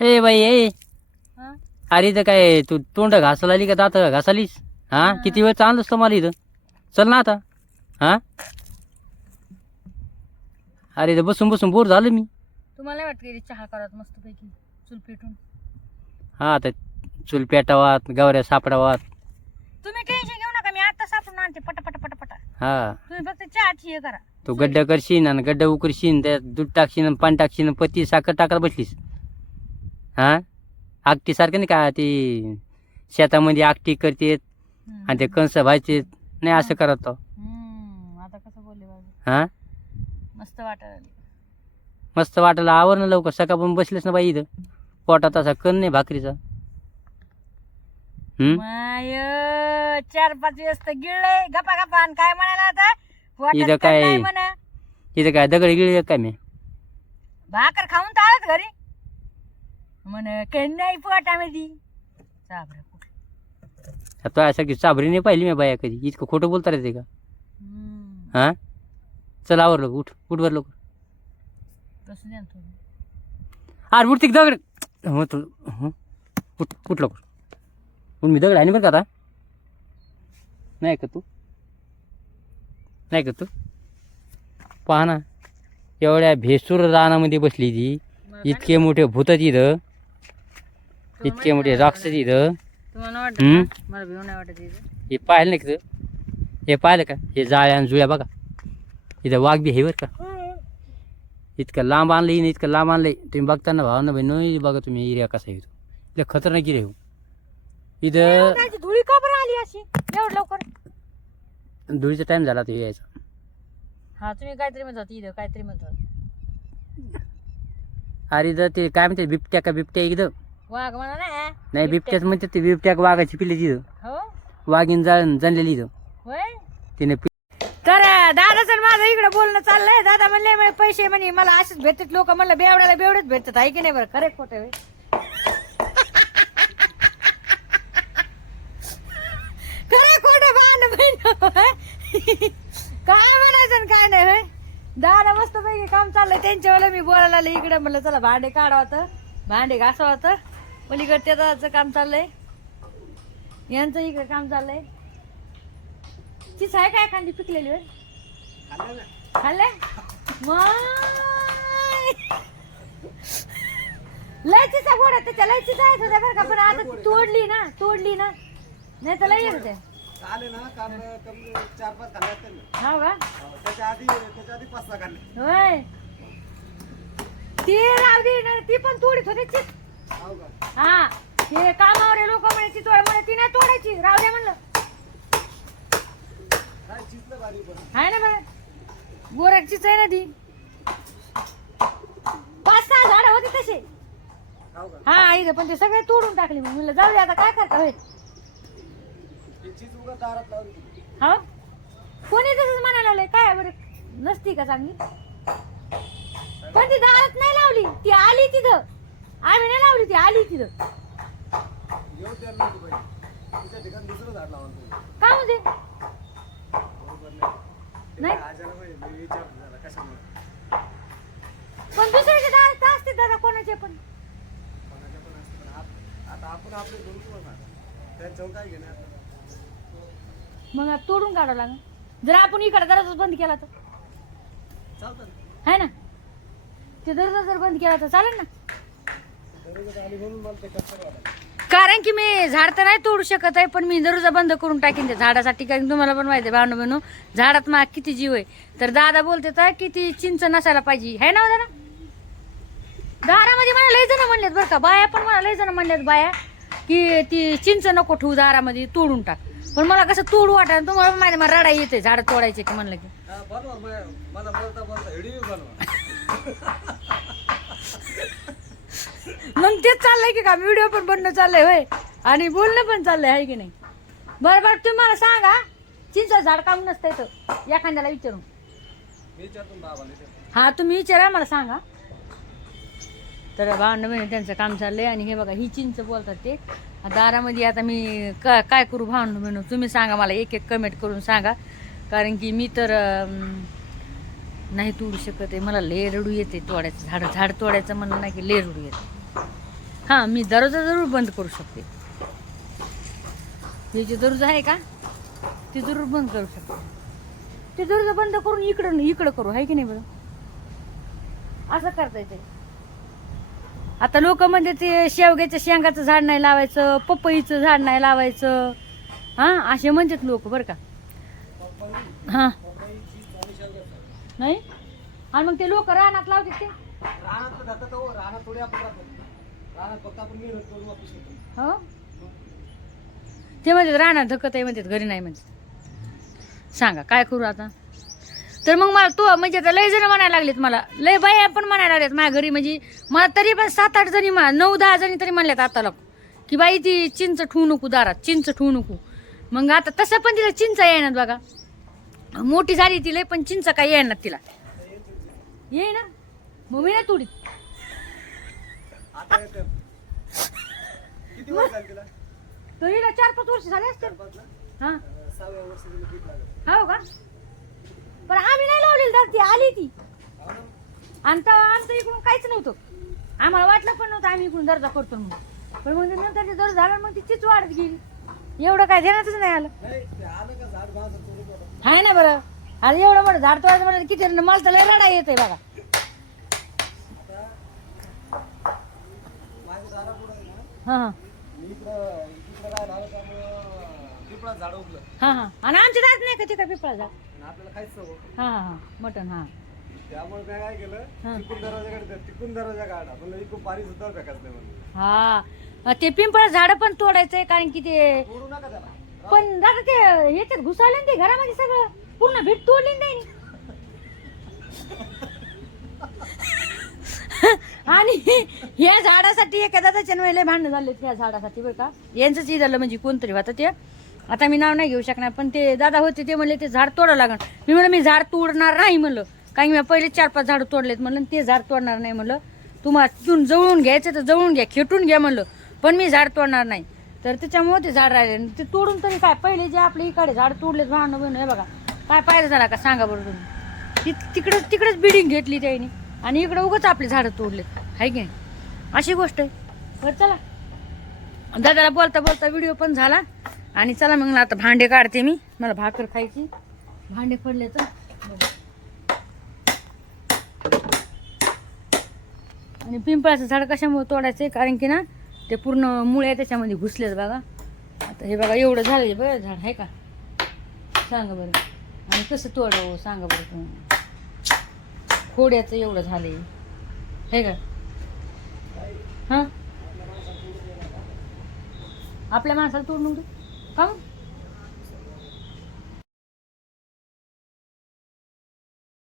ए बाई ए. हा? अरे इथं काय तू तोंड घासायला आली का दात घासालीस हा? किती वेळ चाललंस मला इथं? चल ना आता. हा? अरे इथं बसून बसून बोर झालं मी. तुम्हाला वाटत चहा करत मस्त पैकी चूल पेटून? हा आता चूल पेटावात गवऱ्या सापडावात. तुम्ही टेन्शन घेऊ नका मी आता सापडून आणते पटा पटा पटा पटा हा. तुम्ही फक्त चहाची हे करा. तू गड्डा करशील आणि गड्डा उकरशील त्यात दूध टाकशील आणि पाणी टाकशील आणि पत्ती साखर टाकायला बसलीस. हा? आगटी सारखं नाही का ती शेतामध्ये आगटी करते हम्म. आणि ते कंस व्हायचे नाही असं करत. तो हम्म, आता कसं बोलले बाबा? हा? मस्त वाटायला लागले. मस्त वाटायला आवर ना लवकर. सकाळपासून बसलेस ना बाई इथं. पोटात असा कण नाही भाकरीचा. हम्म? माय चार पाच दिवस तर गिळलंय. गप्पा गप्पा. आणि काय म्हणाला आता? इथं काय- म्हणा. इथं काय? दगड गिळले काय मी? भाकर खाऊन तर आलात घरी. म्हण नाही पोटामध्ये चाबरं कुठं. तो असं की चाबरी नाही पाहिली मी बाया कधी. इतकं खोटं बोलता येते का? हम्म, हा? चल आवर लोक उठ. उठ बर लोक बसू द्या ना तुम्ही. अरे उठते की दगड. हो तू हं. उठ उठ पण मी दगड आहे बरं का आता? नाही का तू? नाही का तू? पहा ना एवढ्या भेसूर रानामध्ये बसली ती. इतके मोठे भूत इथं. इतके मोठे राक्षस इथं तुम्हाला वाटत हम्म? मला नाही वाटत इथं. हे पाहिलं नाही का तू? हे पाहिलं का? हे जाळ्या आणि जुळ्या बघा. इथं वाघ बी हे बरं का. इतकं लांब आणलं येईन इतकं लांब आणलंय. तुम्ही बघताना भाव ना भाई बघा तुम्ही एरिया कसा येतो इथं खतरनाक एरिया हो. इथं त्याची धुळी का बरं आली अशी? एवढं लवकर. धुळीचा टाइम झाला तो यायचा. हा तुम्ही काहीतरी म्हणत होती इथं काहीतरी म्हणत होता. अरे इथं ते काय म्हणते बिबट्या का बिबट्या इथं? वाघ म्हणा ना. नाही बिबट्याच म्हणते ते बिबट्या वाघाची पिल्ली तिथं हो? वाघीन जाण जाणलेली इथं होय? तिने पि- तर दादाच माझं इकडे बोलणं चाललंय. दादा म्हणले म्हणे पैसे म्हणे मला असेच भेटतात. लोक म्हणलं बेवड्याला बेवडेच भेटतात. आहे की नाही बरं? खरे खोटे खरे खोटे भांड काय म्हणायचं आणि काय नाही होय? दादा मस्त पैकी काम चाललंय. त्यांच्या वेळेला मी बोलायला आले इकडे म्हणलं चला भांडे काढावं होतं भांडे घासावं होतं पलीकडे त्या दादाचं काम चाललंय. यांचं इकडे काम चाललंय. तीच आहे काय खांदी पिकलेली होय? खाल्ले लयचीचा गोड आहे त्याच्या लयचीच आहेत होत्या बरं का पण आता ती तोडली ना तोडली ना. नाही तर लय येत होते. आले ना काल कमी चार पाच खाल्ले असतील ना. हो का? त्याच्या आधी त्याच्या आधी पाच सहा खाल्ले. होय. ती रावली ना ती पण तोडीत होते तीच. हो. हा हे कामावर लोक म्हणे ती तोड म्हणे ती नाही तोडायची. राहू दे म्हणलं. आहे ना बरं गोरखचीच आहे ना ती. पाच सहा झाडं होती तसे. हो हा इथं पण ते सगळे तोडून टाकले. मी म्हणलं जाऊ दे आता काय करता? होय. ही? कोणी तसंच म्हणायला लागलंय? काय बरं नसती का चांगली? पण ती दारात नाही लावली. ती आली तिथं. आम्ही नाही लावली ती आली तिथं. येऊ द्या नव्हती पाहिजे तिच्या ठिकाणी दुसरं झाड लावा तुम्ही का म्हणते बरोबर नाही. आजारा मी कशामुळे. पण दुसऱ्याच्या दारात असते दादा कोणाचे पण. कोणाच्या पण असतं पण आप- आता आपण आपले दोन किंवा ना त्यांच्यावर काय घेणे आपल्याला मग आता तोडून काढावं लागेल. जर आपण इकडे दरवाजा बंद केला तर. चालतं ना है ना? ते दरवाजा जर बंद केला तर चालेल ना दररोज आली म्हणून मला ते कसं वाटत कारण की मी झाड तर नाही तोडू शकत आहे पण मी दररोज बंद करून टाकीन त्या झाडासाठी. कारण तुम्हाला पण माहिती आहे भावना बनू झाडात मग किती जीव आहे. तर दादा बोलते तर किती चिंच नसायला पाहिजे. है ना हो, दादा? दारामध्ये मला लय जण म्हणलेत बरं का बाया पण मला लय जण म्हणलेत बाया की ती चिंच नको ठेवू दारामध्ये तोडून टाक. पण मला कसं तोडू वाटा तुम्हाला माहिती आहे, मला रडा येते झाड तोडायचे की म्हणलं की हा बनवा मा- मला बोलता बोलता व्हिडिओ बनवा मग तेच चाललंय की का? व्हिडिओ पण बनणं चाललंय होय. आणि बोलणं पण चाललंय आहे की नाही? बरं बरं तुम्ही मला सांगा चिंच झाड काम नसतं इथं? एखाद्याला विचारून. हा तुम्ही विचारा मला सांगा. तर भावंड बहिणी त्यांचं काम चाललंय आणि हे बघा ही चिंच बोलतात ते. दारामध्ये आता मी का काय करू भावंड बहिणू तुम्ही सांगा मला एक एक कमेंट करून सांगा. कारण की मी तर नाही तोडू शकत आहे. मला ले रडू येते तोडायचं झाड झाड तोडायचं म्हणलं नाही की ले रडू येते. हां मी दरवाजा जरूर बंद करू शकते. हे जे दरवाजा आहे का ते जरूर बंद करू शकते. ते दरवाजा बंद करून इकडं इकडं करू आहे की नाही बरं? असं करता येते आता लोक म्हणजे ते शेवग्याच्या शेंगाचं झाड नाही लावायचं पपईचं झाड नाही लावायचं. हां असे म्हणतात लोक बरं का? हां. नाही? आणि मग ते लोक रानात लावतात ते? रानात हो? ते म्हणतात राहणार धकत आहे म्हणतात घरी नाही म्हणतात. सांगा काय करू आता? तर मग मला तो म्हणजे आता लय जण म्हणायला लागलेत मला. लय बाया पण म्हणायला लागलेत माझ्या घरी म्हणजे मला तरी पण सात आठ जणी मा नऊ दहा जणी तरी म्हणल्यात आता लोक. की बाई ती चिंच ठेवू नको दारात चिंच ठेवू नको. मग आता तसं पण तिला चिंच येणार बघा. मोठी झाली ती लय पण चिंच काय येणार तिला. ये ना. मग मी नाही तुडीत आता येतं किती वर्ष झाली तिला? तरी चार पाच वर्ष झाले असतील. पाचला हा. अं, सहाव्या वर्षी तिला पीक लागलं हो का? पण आम्ही नाही लावलेली तर ती आली ती. हो ना? आणि तेव्हा आमचं इकडून काहीच नव्हतं. आम्हाला वाटलं पण नव्हतं आम्ही इकडून दर्जा करतो म्हणून. पण मग नंतर ते दर्जा झाला मग ती तीच वाढत गेली. एवढं काय देण्यातच नाही आलं. नाही ते आलं का झाड माझं तोडून बघा. आहे ना बरं. अरे एवढं मोठं झाड तोडायचं म्हणलं किती मला तर लय रडा येते बघा माझ्या झाडापुढं आहे ना हां हां मी इकडं इकडं राहायला आलो त्यामुळं पिपळात हां. हां आणि आमच्या दात नाही का ते काय पिपळा झाड हां हां मटन हां. त्यामुळे मी काय केलं हा. तिकून दरवाजाकडे तिकून दरवाजा काढा म्हणलं इकडून पाणी सुद्धा फेकायचं नाही म्हणलं. हा. ते पिंपळ झाड पण तोडायचंय कारण की ते तोडू नका त्याला. पण दादा ते याच्यात घुसायला ते घरामध्ये सगळं. पूर्ण भीट तोडली ना त्यांनी. आणि या झाडासाठी एका दादाच्या वेळेला भांडणं झाले त्या झाडासाठी बरं का. यांचंच झालं म्हणजे कोणतरी होतं ते. आता मी नाव नाही घेऊ शकणार पण ते दादा होते ते म्हणले ते झाड तोडावं लागणार मी म्हणलं मी झाड तोडणार नाही म्हणलं. काही मी पहिले चार पाच झाडं तोडलेत म्हणलं ते झाड तोडणार नाही म्हणलं. तुम्हाला तिथून जवळून घ्यायचं तर जवळून घ्या खेटून घ्या म्हणलं. पण मी झाड तोडणार नाही. तर त्याच्यामुळे ते झाड राहिले. आणि ते तोडून तरी काय पहिले जे आपल्या इकडे झाड तोडलेत भांडण बहिण हे बघा. काय पाहिजे झाला का? सांगा बरं तुम्ही. ती तिकडंच तिकडेच बिल्डिंग घेतली त्याने. आणि इकडं उगाच आपली झाडं तोडलेत आहे की अशी गोष्ट आहे. बरं चला. दादाला बोलता बोलता व्हिडिओ पण झाला. आणि चला मग आता भांडे काढते मी. मला भाकर खायची. भांडे पडले तर. आणि पिंपळाचं झाड कशामुळे तोडायचं आहे? कारण की ना ते पूर्ण मुळे त्याच्यामध्ये घुसलेत बघा. आता हे बघा एवढं झालं बरं झाड आहे का? सांगा बरं. आणि कसं तोडावं सांगा बरं तुम्ही खोड्याचं एवढं झालंय. हे का हां? आपल्या माणसाला तोडून दे का